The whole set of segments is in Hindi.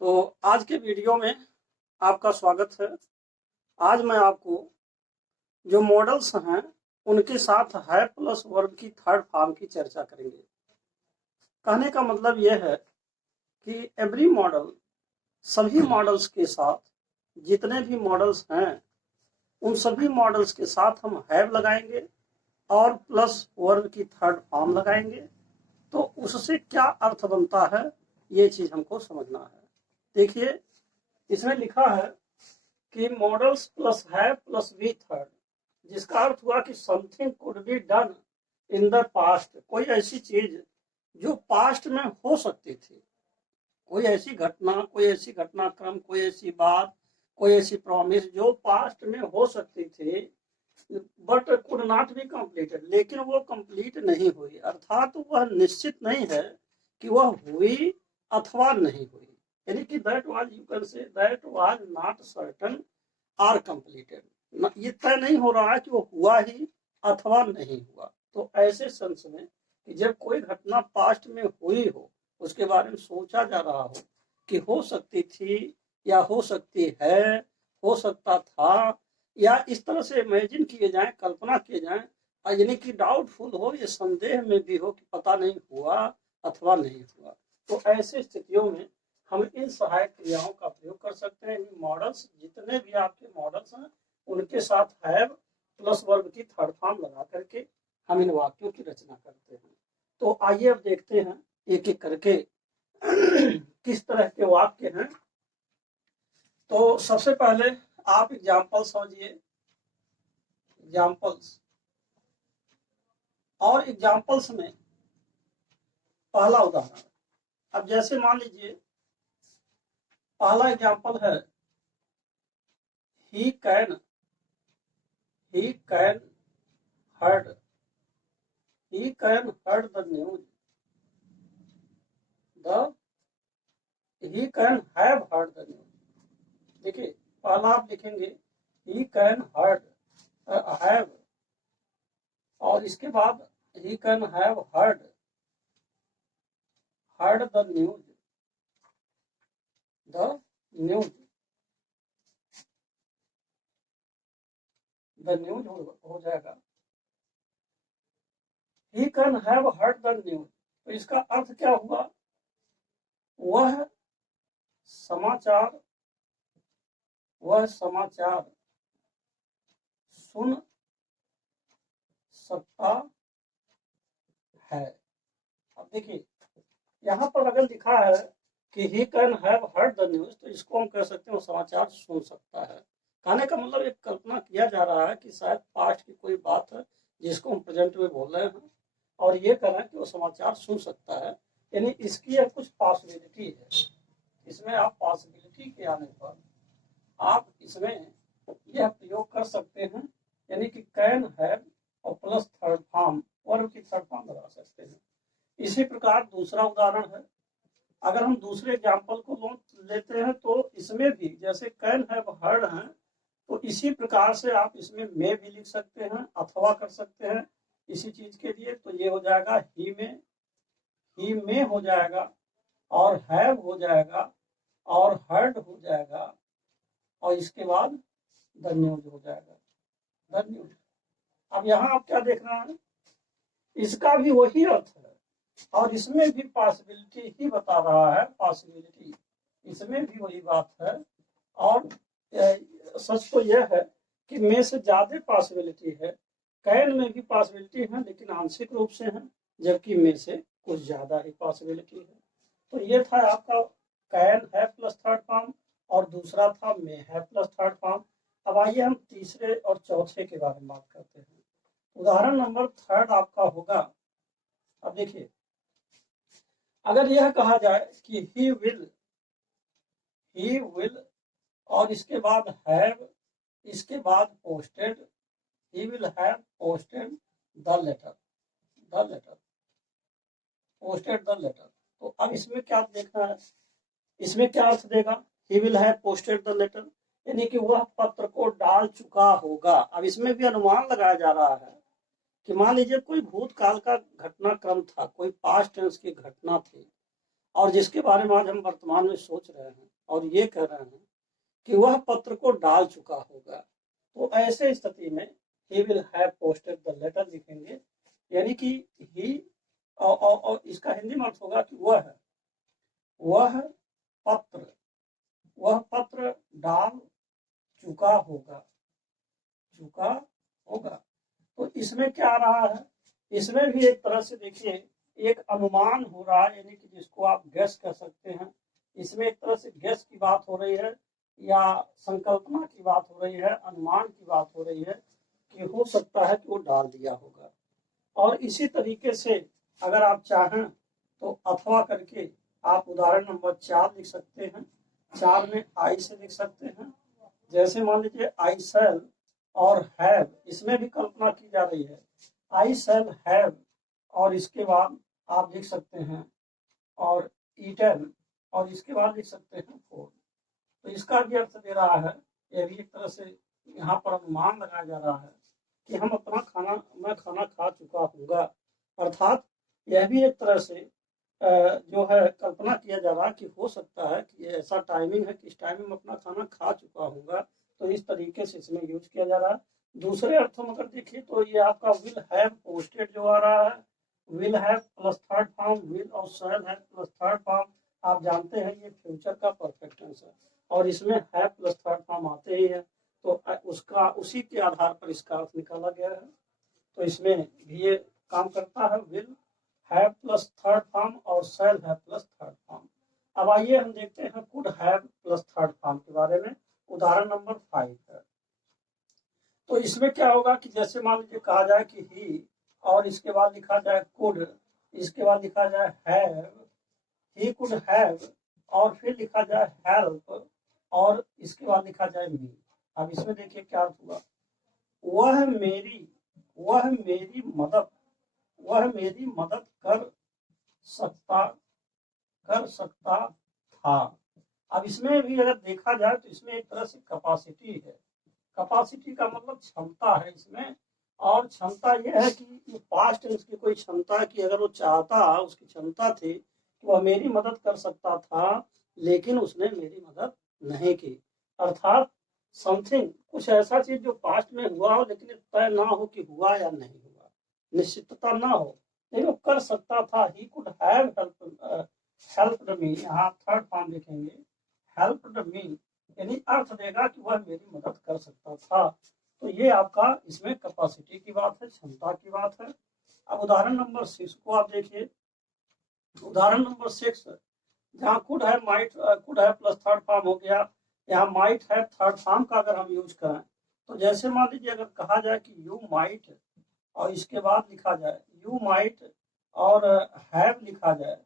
तो आज के वीडियो में आपका स्वागत है। आज मैं आपको जो मॉडल्स हैं उनके साथ है प्लस वर्ब की थर्ड फॉर्म की चर्चा करेंगे। कहने का मतलब यह है कि एवरी मॉडल, सभी मॉडल्स के साथ, जितने भी मॉडल्स हैं उन सभी मॉडल्स के साथ हम हैव लगाएंगे और प्लस वर्ब की थर्ड फॉर्म लगाएंगे। तो उससे क्या अर्थ बनता है ये चीज हमको समझना है। देखिए, इसमें लिखा है कि मॉडल्स प्लस है प्लस बी थर्ड, जिसका अर्थ हुआ कि something could be done in the past. कोई ऐसी चीज जो पास्ट में हो सकती थी, कोई ऐसी घटना, कोई ऐसी घटनाक्रम, कोई ऐसी बात, कोई ऐसी प्रॉमिस जो पास्ट में हो सकती थी, but could not be completed, लेकिन वो कंप्लीट नहीं हुई। अर्थात वह निश्चित नहीं है कि वह हुई अथवा नहीं हुई। यानी कि that was, you can say that was not certain or completed. ये तय नहीं हो रहा है कि वो हुआ ही अथवा नहीं हुआ। तो ऐसे सेंस में कि जब कोई घटना पास्ट में हुई हो, उसके बारे में सोचा जा रहा हो कि हो सकती थी या हो सकती है, हो सकता था, या इस तरह से इमेजिन किए जाए, कल्पना किए जाए, यानी कि डाउटफुल हो, ये संदेह में भी हो कि पता नहीं हुआ अथवा नहीं हुआ। तो ऐसे स्थितियों में हम इन सहायक क्रियाओं का प्रयोग कर सकते हैं। मॉडल्स, जितने भी आपके मॉडल्स हैं उनके साथ हैव प्लस वर्ब की थर्ड फॉर्म लगा करके हम इन वाक्यों की रचना करते हैं। तो आइए अब देखते हैं एक एक करके किस तरह के वाक्य हैं। तो सबसे पहले आप एग्जाम्पल समझिए, एग्जाम्पल्स। और एग्जाम्पल्स में पहला उदाहरण, अब जैसे मान लीजिए पहला एग्जाम्पल है he can heard he can heard the news, the he can have heard the news। देखिए, पहला आप लिखेंगे he can heard have, और इसके बाद he can have heard the news, the news हो जाएगा। he can have heard the news, तो इसका अर्थ क्या हुआ? वह समाचार सुन सकता है। अब देखिए, यहाँ पर अगर लिखा है कि he can have heard the news, तो इसको हम कह सकते हैं वो समाचार सुन सकता है। कहने का मतलब एक कल्पना किया जा रहा है कि शायद पास्ट की कोई बात है जिसको हम प्रेजेंट में बोल रहे हैं, और ये कह रहे हैं कि वो समाचार सुन सकता है। यानी इसकी कुछ पॉसिबिलिटी है। इसमें आप पॉसिबिलिटी के आने पर आप इसमें यह प्रयोग कर सकते हैं, यानी कि कैन हैव और प्लस थर्ड फॉर्म, वर्ब की थर्ड फॉर्म लगा सकते हैं। इसी प्रकार दूसरा उदाहरण है, अगर हम दूसरे एग्जाम्पल को लेते हैं तो इसमें भी जैसे कैन हैव हर्ड है, तो इसी प्रकार से आप इसमें मे भी लिख सकते हैं अथवा कर सकते हैं इसी चीज के लिए। तो ये हो जाएगा ही में हो जाएगा, और हैव हो जाएगा, और हर्ड हो जाएगा, और इसके बाद द न्यूज हो जाएगा, द न्यूज। अब यहाँ आप क्या देख रहे हैं, इसका भी वही अर्थ है और इसमें भी पॉसिबिलिटी ही बता रहा है। पॉसिबिलिटी इसमें भी वही बात है, और सच तो यह है कि में से ज्यादा पॉसिबिलिटी है। कैन में भी पॉसिबिलिटी है लेकिन आंशिक रूप से है, जबकि में से कुछ ज्यादा ही पॉसिबिलिटी है। तो ये था आपका कैन है प्लस थर्ड फॉर्म, और दूसरा था मे है प्लस थर्ड फॉर्म। अब आइए हम तीसरे और चौथे के बारे में बात करते हैं। उदाहरण नंबर थर्ड आपका होगा, अब देखिए, अगर यह कहा जाए कि ही विल और इसके बाद हैव, इसके बाद posted, he will have posted the letter, posted the letter. तो अब इसमें क्या देखना है, इसमें क्या अर्थ देगा, he will have posted the letter, यानी कि वह पत्र को डाल चुका होगा। अब इसमें भी अनुमान लगाया जा रहा है कि मान लीजिए कोई भूतकाल का घटनाक्रम था, कोई पास्ट टेंस की घटना थी, और जिसके बारे में आज हम वर्तमान में सोच रहे हैं और ये कह रहे हैं कि वह पत्र को डाल चुका होगा, तो ऐसे स्थिति में he will have posted the letter लिखेंगे, यानी कि ही और इसका हिंदी में अर्थ होगा कि वह पत्र डाल चुका होगा, तो इसमें क्या आ रहा है, इसमें भी एक तरह से देखिए एक अनुमान हो रहा है, यानी कि जिसको आप गैस कर सकते हैं। इसमें एक तरह से गैस की बात हो रही है या संकल्पना की बात हो रही है, अनुमान की बात हो रही है कि हो सकता है कि वो डाल दिया होगा। और इसी तरीके से अगर आप चाहें तो अथवा करके आप उदाहरण नंबर 4 लिख सकते हैं। 4 में आई से लिख सकते हैं, जैसे मान लीजिए आई शैल और हैव, इसमें भी कल्पना की जा रही है। आई शैल हैव और इसके बाद आप लिख सकते हैं और ईटन और इसके बाद लिख सकते हैं फूड। तो इसका भी अर्थ दे रहा है, यह भी एक तरह से यहाँ पर अनुमान लगाया जा रहा है कि मैं खाना खा चुका हूँगा। अर्थात यह भी एक तरह से जो है कल्पना किया जा रहा है कि हो सकता है कि ऐसा टाइमिंग है कि इस टाइमिंग में अपना खाना खा चुका हूँगा, तो इस तरीके से इसमें यूज किया जा रहा है। दूसरे अर्थों में अगर देखिए तो ये आपका विल हैव पोस्टेड जो आ रहा है, will have plus third form, will और shall have plus third form, आप जानते हैं ये फ्यूचर का परफेक्ट टेंस है और इसमें हैव प्लस थर्ड फॉर्म आते ही है, तो उसका उसी के आधार पर इसका अर्थ निकाला गया है। तो इसमें भी ये काम करता है, will have plus third form और shall have plus third form. अब आइए हम देखते हैं could have plus third form के बारे में। उदाहरण नंबर 5 है, तो इसमें क्या होगा कि जैसे मान लीजिए कहा जाए कि ही और इसके बाद लिखा जाए कुड, इसके बाद लिखा जाए हैव, ही कुड हैव और फिर लिखा जाए हेल्प और इसके बाद लिखा जाए मी। अब इसमें देखिए क्या हुआ, वह मेरी मदद कर सकता था। अब इसमें भी अगर देखा जाए तो इसमें एक तरह से कैपेसिटी है, कैपेसिटी का मतलब क्षमता है इसमें, और क्षमता यह है कि पास्ट टेंस की कोई क्षमता कि अगर वो चाहता, उसकी क्षमता थी कि वह मेरी मदद कर सकता था, लेकिन उसने मेरी मदद नहीं की। अर्थात समथिंग, कुछ ऐसा चीज जो पास्ट में हुआ हो लेकिन तय ना हो कि हुआ या नहीं हुआ, निश्चितता ना हो, लेकिन वो कर सकता था। He could have helped me, यहाँ थर्ड फॉर्म लिखेंगे, हेल्प्ड मी, यानी अर्थ देगा कि वह मेरी मदद कर सकता था। तो ये आपका इसमें कैपेसिटी की बात है, क्षमता की बात है। अब उदाहरण नंबर 6 को आप देखिए। उदाहरण नंबर 6 जहाँ कुड है प्लस थर्ड फॉर्म हो गया, यहाँ माइट है थर्ड फॉर्म का अगर हम यूज करें, तो जैसे मान लीजिए अगर कहा जाए कि यू माइट और इसके बाद लिखा जाए यू माइट और हैव लिखा जाए,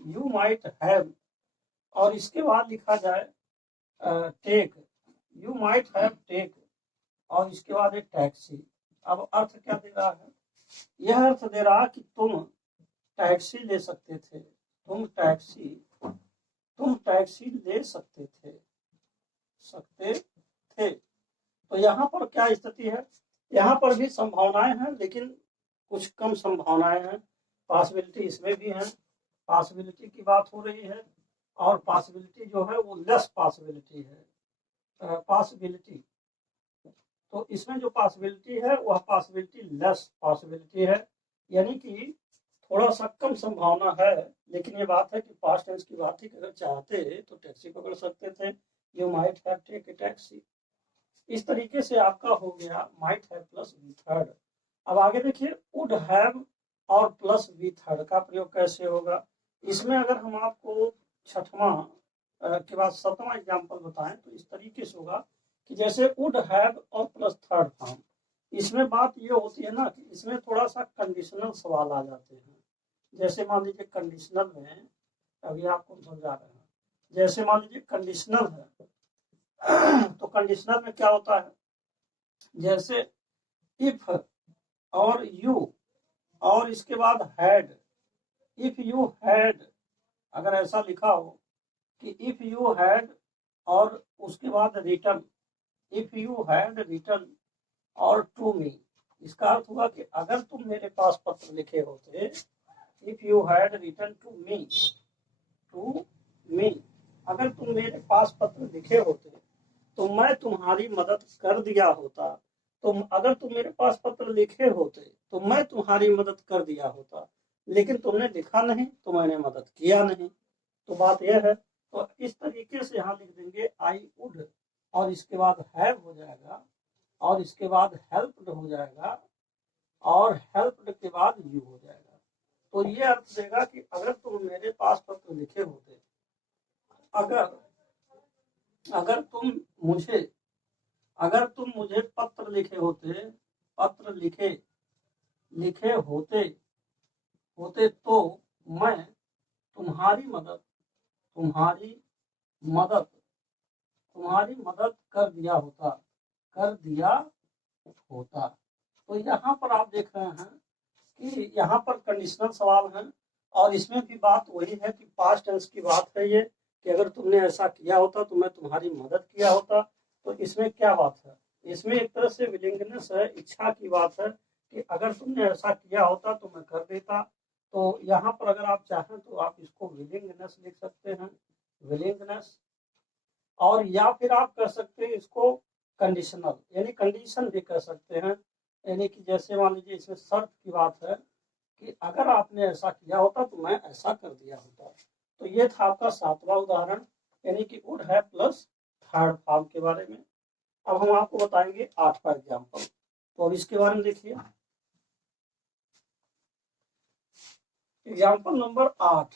यू माइट हैव और इसके बाद लिखा जाए take, you might have take और इसके बाद एक टैक्सी। अब अर्थ क्या दे रहा है, यह अर्थ दे रहा कि तुम टैक्सी ले सकते थे, तुम टैक्सी ले सकते थे। तो यहाँ पर क्या स्थिति है, यहाँ पर भी संभावनाएं हैं लेकिन कुछ कम संभावनाएं हैं, पॉसिबिलिटी इसमें भी है, पॉसिबिलिटी की बात हो रही है और पॉसिबिलिटी जो है वो लेस पॉसिबिलिटी है, पॉसिबिलिटी, तो इसमें जो पॉसिबिलिटी है वह पॉसिबिलिटी लेस पॉसिबिलिटी है, यानी कि थोड़ा सा कम संभावना है। लेकिन ये बात है कि पास्ट टेंस की बात थी कि अगर चाहते तो टैक्सी पकड़ सकते थे, you might have take a taxi. इस तरीके से आपका हो गया might have plus V third. अब आगे देखिए वुड हैव और प्लस वी थर्ड का प्रयोग कैसे होगा। इसमें अगर हम आपको छठवां के बाद 7वां एग्जाम्पल बताएं तो इस तरीके से होगा कि जैसे वुड हैव और प्लस थर्ड फॉर्म, इसमें बात ये होती है ना कि इसमें थोड़ा सा कंडीशनल सवाल आ जाते हैं। जैसे मान लीजिए कंडीशनल में, अभी आपको समझा रहे हैं, जैसे मान लीजिए कंडीशनल है तो कंडीशनल में क्या होता है, जैसे इफ और यू और इसके बाद हैड, इफ यू हैड, अगर ऐसा लिखा हो कि इफ यू हैड और उसके बाद return, if you had return और टू मी, इसका अर्थ हुआ कि अगर तुम मेरे पास पत्र लिखे होते, if you had return to me, to me, अगर तुम मेरे पास पत्र लिखे होते तो मैं तुम्हारी मदद कर दिया होता। अगर तुम मेरे पास पत्र लिखे होते तो मैं तुम्हारी मदद कर दिया होता, लेकिन तुमने लिखा नहीं तो मैंने मदद किया नहीं। तो बात यह है, तो इस तरीके से यहाँ लिख देंगे आई वुड, और इसके बाद हैव हो जाएगा, और इसके बाद हेल्प्ड हो जाएगा, और हेल्प्ड के बाद यू हो जाएगा। तो ये अर्थ देगा कि अगर तुम मेरे पास पत्र लिखे होते, अगर अगर तुम मुझे अगर तुम मुझे पत्र लिखे होते, पत्र लिखे लिखे होते होते तो मैं तुम्हारी मदद तुम्हारी मदद तुम्हारी मदद कर दिया होता। तो यहाँ पर आप देख रहे हैं कि यहाँ पर कंडीशनल सवाल है, और इसमें भी बात वही है कि पास्ट टेंस की बात है ये, कि अगर तुमने ऐसा किया होता तो मैं तुम्हारी मदद किया होता। तो इसमें क्या बात है, इसमें एक तरह से विलिंगनेस है, इच्छा की बात है कि अगर तुमने ऐसा किया होता तो मैं कर देता। तो यहाँ पर अगर आप चाहें तो आप इसको विलिंगनेस लिख सकते हैं, विलिंगनेस, और या फिर आप कर सकते हैं इसको कंडीशनल, यानी कंडीशन भी कर सकते हैं। यानी कि जैसे मान लीजिए इसमें शर्त की बात है कि अगर आपने ऐसा किया होता तो मैं ऐसा कर दिया होता। तो ये था आपका 7वां उदाहरण, यानी कि would have plus third form के बारे में। अब हम आपको बताएंगे 8वां एग्जाम्पल। तो अब इसके बारे में देखिए, एग्जाम्पल नंबर 8।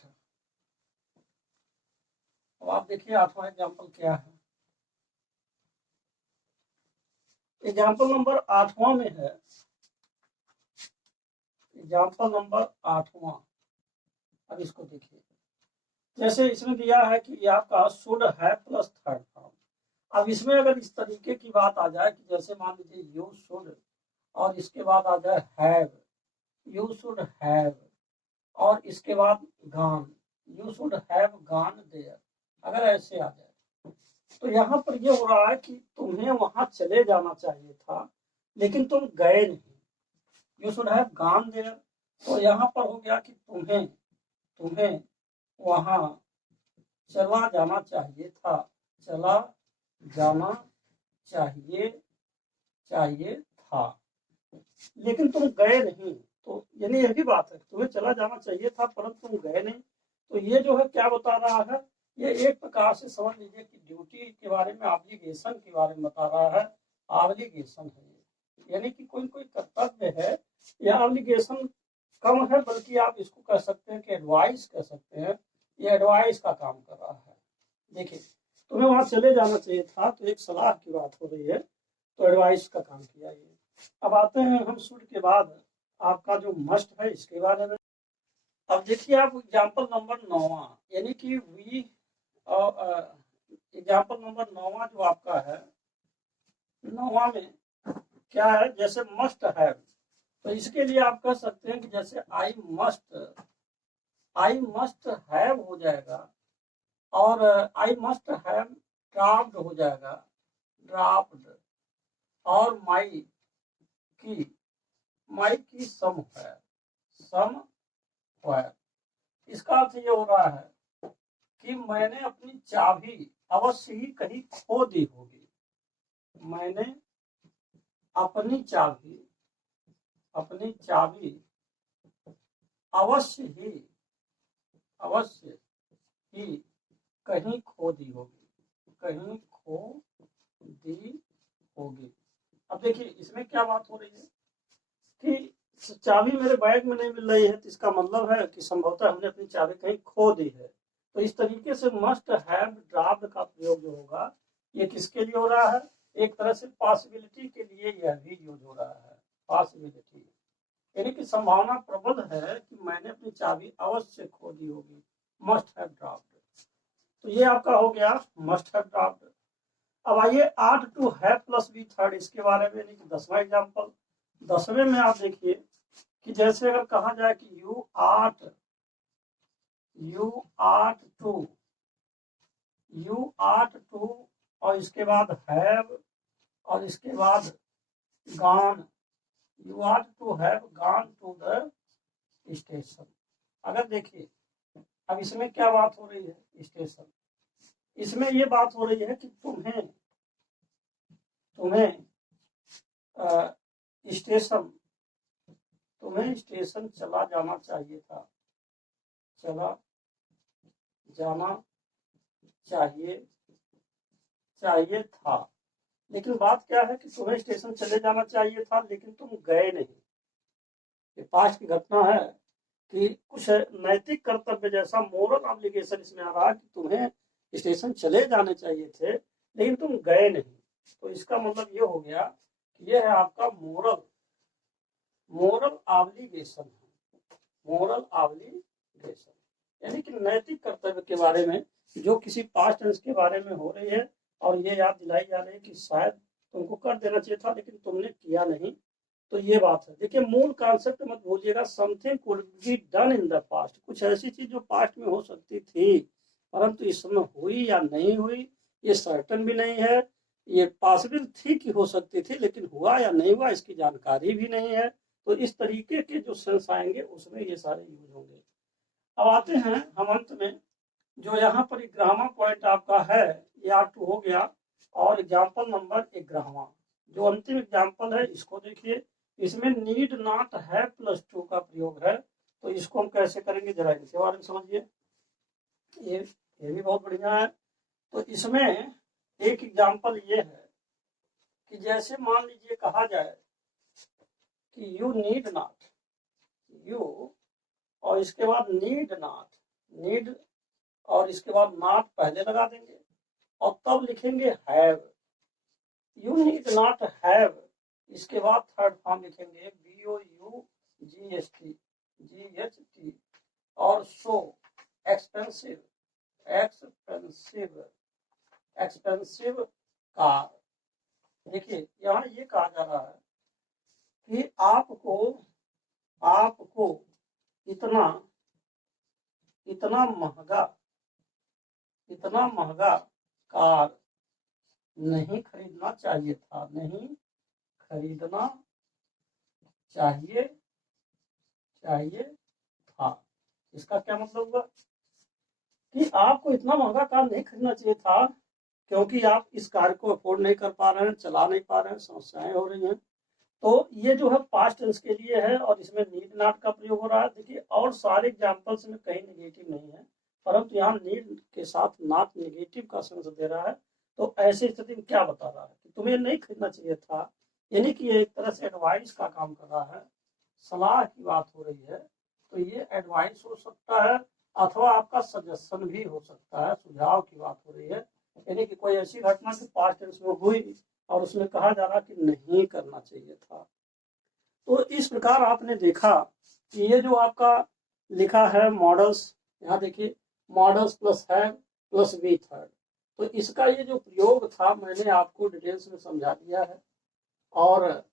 अब आप देखिए 8वां एग्जाम्पल क्या है। एग्जाम्पल नंबर 8वां में है, एग्जाम्पल नंबर 8वां। अब इसको देखिए, जैसे इसमें दिया है कि आपका शुड है प्लस थर्ड फॉर्म। अब इसमें अगर इस तरीके की बात आ जाए कि जैसे मान लीजिए यू शुड, और इसके बाद आ जाए हैव, यू शुड हैव, और इसके बाद गान, यू शुड हैव गान देयर, अगर ऐसे आ जाए तो यहाँ पर ये हो रहा है कि तुम्हें वहां चले जाना चाहिए था लेकिन तुम गए नहीं। यू शुड हैव गान देयर, तो यहाँ पर हो गया कि तुम्हें तुम्हें वहां चला जाना चाहिए था, चला जाना चाहिए था, लेकिन तुम गए नहीं। तो यानी यही बात है, तुम्हें चला जाना चाहिए था परंतु तुम गए नहीं। तो ये जो है क्या बता रहा है, ये एक प्रकार से समझ लीजिए कि ड्यूटी के बारे में, ऑब्लिगेशन के बारे में बता रहा है। ऑब्लिगेशन है, यानी कि कोई कोई कर्तव्य है, या ऑब्लिगेशन कम है, बल्कि आप इसको कह सकते हैं कि एडवाइस कह सकते हैं, ये एडवाइस का काम कर रहा है। देखिए, तुम्हें वहां चले जाना चाहिए था, तो एक सलाह की बात हो रही है, तो एडवाइस का काम किया ये। अब आते हैं हम शुड के बाद आपका जो मस्ट है इसके बारे में। अब देखिए आप एग्जाम्पल नंबर 9, यानी कि वी, एग्जाम्पल नंबर 9 जो आपका है, 9 में क्या है, जैसे मस्ट है, तो इसके लिए आप कह सकते हैं कि जैसे आई मस्ट हैव हो जाएगा, और आई मस्ट हैव ड्राफ्ट हो जाएगा, ड्राफ्ट, और माई की सम है। इसका अर्थ ये हो रहा है कि मैंने अपनी चाबी अवश्य ही कहीं खो दी होगी। मैंने अपनी चाबी अवश्य ही कहीं खो दी होगी। अब देखिए इसमें क्या बात हो रही है कि चाबी मेरे बैग में नहीं मिल रही है, तो इसका मतलब है कि संभवतः हमने अपनी चाबी कहीं खो दी है। तो इस तरीके से मस्ट हैव ड्राफ्ट का प्रयोग जो होगा, ये किसके लिए हो रहा है, एक तरह से पॉसिबिलिटी के लिए यह भी यूज हो रहा है। पॉसिबिलिटी यानी कि संभावना प्रबल है कि मैंने अपनी चाबी अवश्य खो दी होगी, मस्ट हैव ड्राफ्ट। तो ये आपका हो गया मस्ट हैव ड्राफ्ट। अब आइए 8 to have plus V third, इसके बारे में, यानी कि 10वां एग्जाम्पल। 10वें में आप देखिए कि जैसे अगर कहा जाए कि यू आर्ट टू, और इसके बाद हैव, और इसके बाद gone, you ought to have gone to the station. अगर देखिए, अब इसमें क्या बात हो रही है, स्टेशन। इसमें ये बात हो रही है कि तुम्हें स्टेशन चला जाना चाहिए था, चला जाना चाहिए था। लेकिन बात क्या है कि तुम्हें स्टेशन चले जाना चाहिए था लेकिन तुम गए नहीं। ये पास्ट की घटना है कि कुछ नैतिक कर्तव्य जैसा मोरल ऑब्लिगेशन इसमें आ रहा है कि तुम्हें स्टेशन चले जाने चाहिए थे लेकिन तुम गए नहीं। तो इसका मतलब ये हो गया कि ये है आपका मोरल ऑब्लिगेशन, मोरल ऑब्लिगेशन यानी कि नैतिक कर्तव्य के बारे में जो किसी पास्ट टेंस के बारे में हो रही है और ये याद दिलाई जा रही है कि शायद तुमको कर देना चाहिए था लेकिन तुमने किया नहीं। तो ये बात है। देखिए मूल कॉन्सेप्ट मत भूलिएगा, something could be done in the past. कुछ ऐसी चीज जो पास्ट में हो सकती थी परंतु इस समय हुई या नहीं हुई ये सर्टन भी नहीं है। ये पॉसिबल थी कि हो सकती थी लेकिन हुआ या नहीं हुआ इसकी जानकारी भी नहीं है। तो इस तरीके के जो सेंस आएंगे उसमें ये सारे यूज होंगे। अब आते हैं हम अंत में, जो यहाँ पर ग्रामर पॉइंट आपका है ये R2 हो गया। और एग्जाम्पल नंबर 11, जो अंतिम एग्जाम्पल है इसको देखिए। इसमें नीड नॉट है +2 का प्रयोग है। तो इसको हम कैसे करेंगे जरा इनके बारे में समझिए। ये भी बहुत बढ़िया है। तो इसमें एक एग्जाम्पल ये है कि जैसे मान लीजिए कहा जाए कि यू नीड नॉट, यू और इसके बाद नीड नॉट, नीड और इसके बाद नॉट पहले लगा देंगे और तब लिखेंगे have. You need not have, इसके बाद थर्ड फॉर्म लिखेंगे BOUGHT और सो एक्सपेंसिव, एक्सपेंसिव कार। देखिए यहाँ ये कहा जा रहा है कि आपको इतना महंगा कार नहीं खरीदना चाहिए था, नहीं खरीदना चाहिए था। इसका क्या मतलब हुआ कि आपको इतना महंगा कार नहीं खरीदना चाहिए था क्योंकि आप इस कार को अफोर्ड नहीं कर पा रहे हैं, चला नहीं पा रहे हैं, समस्याएं हो रही हैं। तो ये जो है पास्ट टेंस के लिए है और इसमें नीड नॉट का प्रयोग हो रहा है। देखिए और सारे एग्जांपल्स में कहीं नेगेटिव नहीं है परंतु यहाँ नीड के साथ नॉट नेगेटिव का सेंस दे रहा है। तो ऐसी स्थिति में क्या बता रहा है कि तुम्हें नहीं खरीदना चाहिए था, यानी कि ये एक तरह से एडवाइस का काम कर रहा है, सलाह की बात हो रही है। तो ये एडवाइस हो सकता है अथवा आपका सजेशन भी हो सकता है, सुझाव की बात हो रही है। यानी कि कोई ऐसी घटना की पास्ट टेंस में हुई और उसमें कहा जा रहा कि नहीं करना चाहिए था। तो इस प्रकार आपने देखा कि ये जो आपका लिखा है मॉडल्स, यहाँ देखिए मॉडल्स प्लस है प्लस बी थर्ड। तो इसका ये जो प्रयोग था मैंने आपको डिटेल्स में समझा दिया है और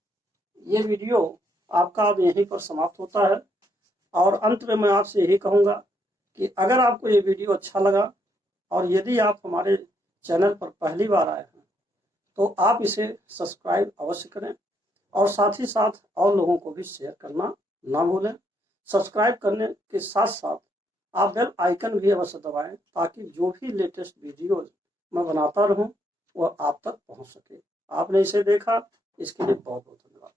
ये वीडियो आपका अब यहीं पर समाप्त होता है। और अंत में मैं आपसे यही कहूँगा कि अगर आपको ये वीडियो अच्छा लगा और यदि आप हमारे चैनल पर पहली बार आए हैं तो आप इसे सब्सक्राइब अवश्य करें और साथ ही साथ और लोगों को भी शेयर करना ना भूलें। सब्सक्राइब करने के साथ साथ आप बेल आइकन भी अवश्य दबाएं ताकि जो भी लेटेस्ट वीडियो मैं बनाता रहूं वह आप तक पहुंच सके। आपने इसे देखा इसके लिए बहुत बहुत धन्यवाद।